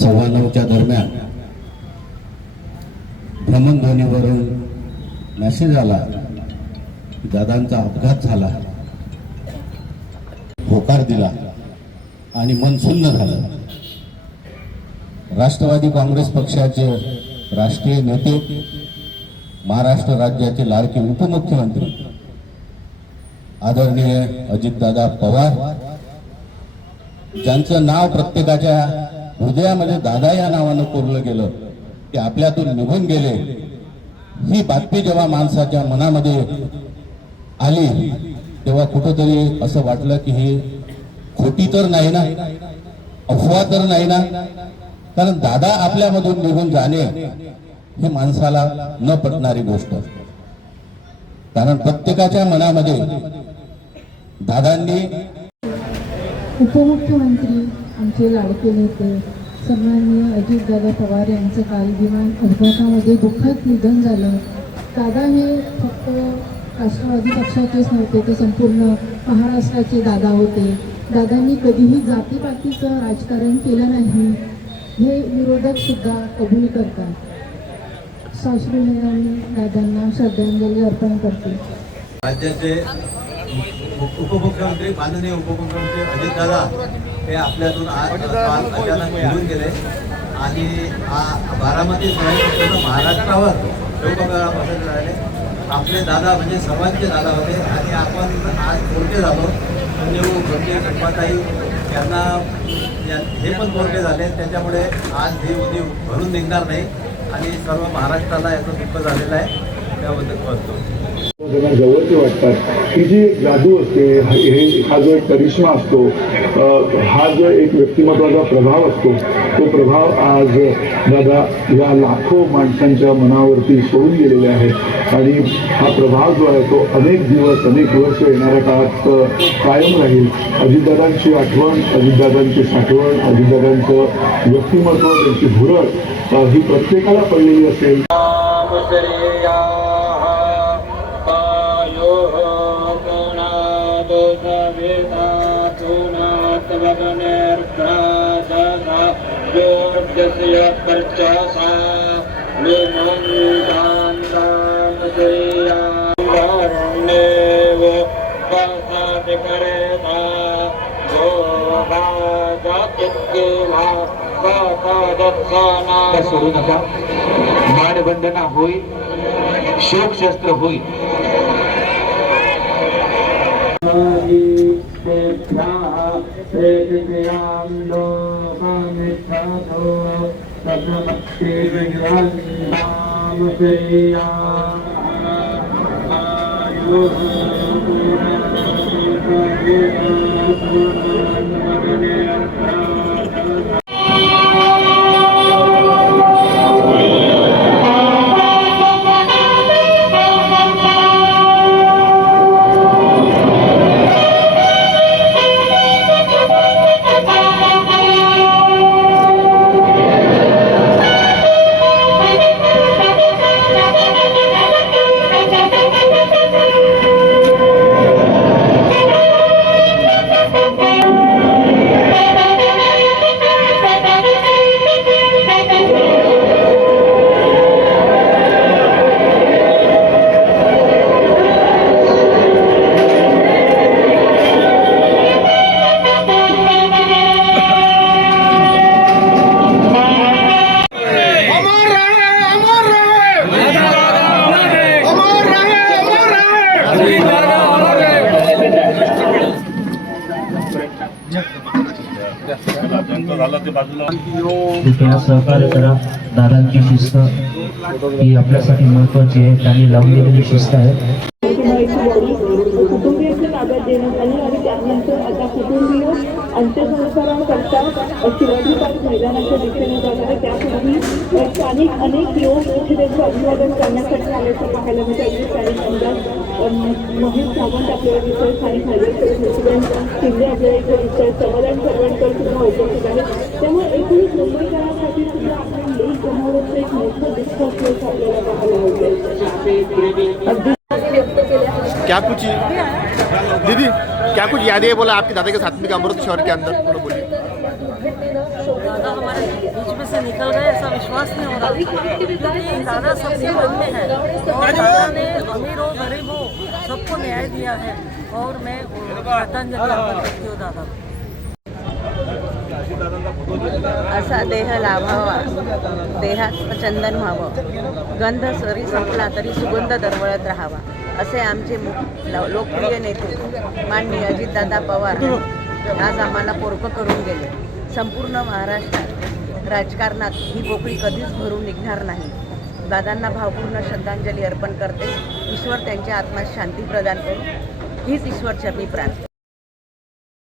9:15 दरम्यान भ्रमणध्वनीवरून मेसेज आला की दादांचा अपघात झाला, होकार दिला आणि मन सुन्न झालं. राष्ट्रवादी काँग्रेस पक्षाचे राष्ट्रीय नेते, महाराष्ट्र राज्याचे लाडके उपमुख्यमंत्री आदरणीय अजितदादा पवार, ज्यांचं नाव प्रत्येकाच्या हृदयामध्ये दादा या नावानं कोरलं गेलं, ते आपल्यातून निघून गेले. ही बातमी जेव्हा माणसाच्या मनामध्ये आली तेव्हा कुठंतरी असं वाटलं की ही खोटी तर नाही ना, अफवा तर नाही ना. कारण दादा आपल्यामधून निघून जाणे ही माणसाला न पटणारी गोष्ट. कारण प्रत्येकाच्या मनामध्ये दादांनी, उपमुख्यमंत्री आमचे लाडके नेते सन्माननीय अजितदादा पवार यांचं काल विमान अपघातामध्ये दुःखद निधन झालं. दादा हे फक्त राष्ट्रवादी पक्षाचेच नव्हते, ते संपूर्ण महाराष्ट्राचे दादा होते. दादांनी कधीही जातीपातीचं राजकारण केलं नाही, हे विरोधक सुद्धा कबूल करतात. साश्रूनयनांनी दादांना श्रद्धांजली अर्पण करते. राज्याचे उपमुख्यमंत्री, माननीय उपमुख्यमंत्री अजितदादा हे आपल्यातून आज अचानक निघून गेले आणि बारामती सहित महाराष्ट्रावर शोककळा पसरत राहिले. आपले दादा म्हणजे सर्वांचे दादा होते आणि आपण आज कोरटे झालो. म्हणजे भरतीय संपाताई यांना हे पण कोरटे झाले, त्याच्यामुळे आज ही उदी भरून निघणार नाही आणि सर्व महाराष्ट्राला याचं दुःख झालेलं आहे. त्याबद्दल करतो. त्यांना जवळचे वाटतात. ही जी एक जादू असते, हा जो एक करिश्मा असतो, हा जो एक व्यक्तिमत्वाचा प्रभाव असतो, तो प्रभाव आज दादा या लाखो माणसांच्या मनावरती सोडून गेलेले आहे. आणि हा प्रभाव जो आहे तो अनेक दिवस, अनेक वर्ष येणाऱ्या काळात कायम राहील. अजितदादांची आठवण, अजितदादांची साठवण, अजितदादांचं व्यक्तिमत्व, त्यांची भुरळ ही प्रत्येकाला पडलेली असेल. सोडू नका. मानवंदना होईल, शोकशस्त्र होईल. कृपया सहकार्य करा. दादांची शिस्त ही आपल्यासाठी महत्वाची आहे, त्यांनी लावून दिलेली शिस्त आहे. कुटुंबीयांच्या ताब्यात देण्यात आली आणि त्यानंतर आता कुटुंबीय अंत्यसंस्कारांकरता शिवाजी पार्क मैदानाच्या दिशेने जात आहे. त्यापूर्वी स्थानिक अनेक लोक त्यांचं अभिवादन करण्यासाठी आल्याचं पाहायला मिळतं. स्थानिक आमदार महेश सावंत आपल्याला दिसतोय, स्थानिक नगरसेवक प्रेसिडेंट शिंदे आपल्याला इथे दिसतोय, समाधान सरवणकर सुद्धा उपस्थित आहेत. त्यामुळे एकूणच मुंबईकरांसाठी सुद्धा आपण एक जमावरचं एक मोठं दुःख असल्याचं आपल्याला पाहायला मिळतं. क्या कुछ दीदी, क्या कुछ यादें है बोला आपके दादा के साथ में अमृत शहर के अंदर, बोलिए. बीच में से निकल गए ऐसा विश्वास नहीं हो रहा, क्योंकि दादा सबसे मन में है और दादा ने अमीर हो गरीब हो सबको न्याय दिया है और मैं श्रद्धांजलि अर्पण करती हूँ दादा को। असा देह लाभावा, देहात चंदन व्हावं, गंध सरी संपला तरी सुगंध दरवळत राहावा, असे आमचे लोकप्रिय नेते माननीय अजितदादा पवार आज आम्हाला पोरकं करून गेले. संपूर्ण महाराष्ट्रात राजकारणात ही पोकळी कधीच भरून निघणार नाही. दादांना भावपूर्ण श्रद्धांजली अर्पण करते. ईश्वर त्यांच्या आत्म्यास शांती प्रदान करू हीच ईश्वरचरणी प्रार्थना.